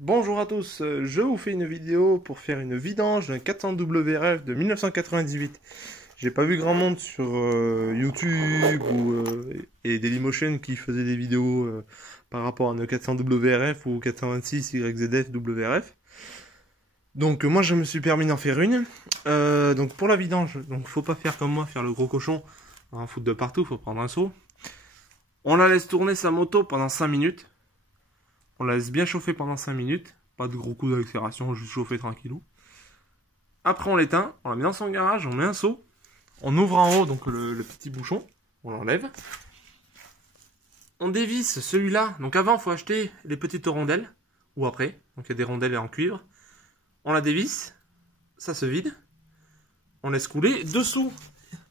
Bonjour à tous, je vous fais une vidéo pour faire une vidange d'un 400 WRF de 1998. J'ai pas vu grand monde sur YouTube et Dailymotion qui faisait des vidéos par rapport à nos 400 WRF ou 426 YZF WRF. Donc moi je me suis permis d'en faire une. Donc pour la vidange, donc faut pas faire comme moi, faire le gros cochon, en foutre de partout, faut prendre un seau. On la laisse tourner sa moto pendant 5 minutes. On la laisse bien chauffer pendant 5 minutes. Pas de gros coups d'accélération, juste chauffer tranquillou. Après on l'éteint, on la met dans son garage, on met un seau. On ouvre en haut donc le petit bouchon, on l'enlève. On dévisse celui-là. Donc avant il faut acheter les petites rondelles, ou après. Donc il y a des rondelles en cuivre. On la dévisse, ça se vide. On laisse couler. Dessous,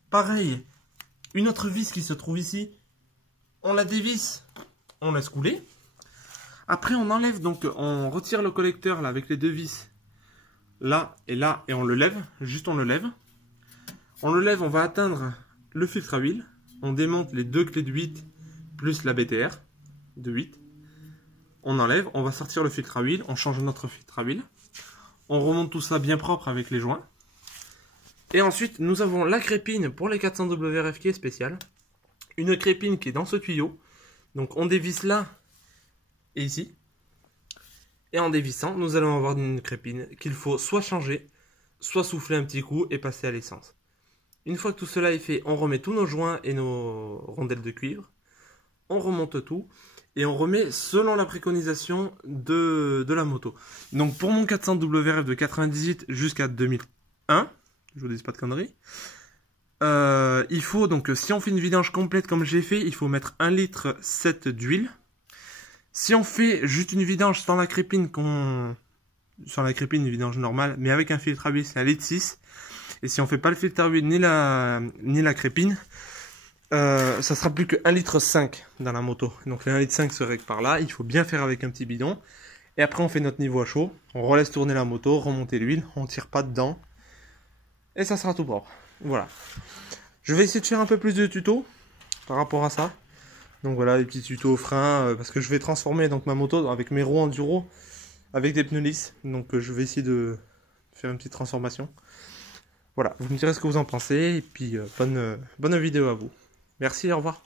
pareil, une autre vis qui se trouve ici. On la dévisse, on laisse couler. Après on enlève, donc on retire le collecteur là avec les deux vis, là, et on le lève, juste on le lève. On le lève, on va atteindre le filtre à huile. On démonte les deux clés de 8 plus la BTR de 8. On enlève, on va sortir le filtre à huile, on change notre filtre à huile. On remonte tout ça bien propre avec les joints. Et ensuite nous avons la crépine pour les 400 WRF qui est spéciale. Une crépine qui est dans ce tuyau. Donc on dévisse là et ici. Et en dévissant, nous allons avoir une crépine qu'il faut soit changer, soit souffler un petit coup et passer à l'essence. Une fois que tout cela est fait, on remet tous nos joints et nos rondelles de cuivre. On remonte tout et on remet selon la préconisation de la moto. Donc pour mon 400 WRF de 98 jusqu'à 2001, je vous dis pas de conneries, il faut donc, si on fait une vidange complète comme j'ai fait, il faut mettre 1,7 litre d'huile. Si on fait juste une vidange sans la crépine, une vidange normale, mais avec un filtre à huile, c'est 1,6 litre. Et si on fait pas le filtre à huile ni la crépine, ça sera plus que 1,5 litre dans la moto. Donc les 1,5 litre se règle par là. Il faut bien faire avec un petit bidon. Et après on fait notre niveau à chaud. On relaisse tourner la moto, remonter l'huile. On tire pas dedans. Et ça sera tout propre. Voilà. Je vais essayer de faire un peu plus de tutos par rapport à ça. Donc voilà, les petits tutos au frein, parce que je vais transformer donc ma moto avec mes roues enduro avec des pneus lisses. Donc je vais essayer de faire une petite transformation. Voilà, vous me direz ce que vous en pensez, et puis bonne vidéo à vous. Merci, au revoir.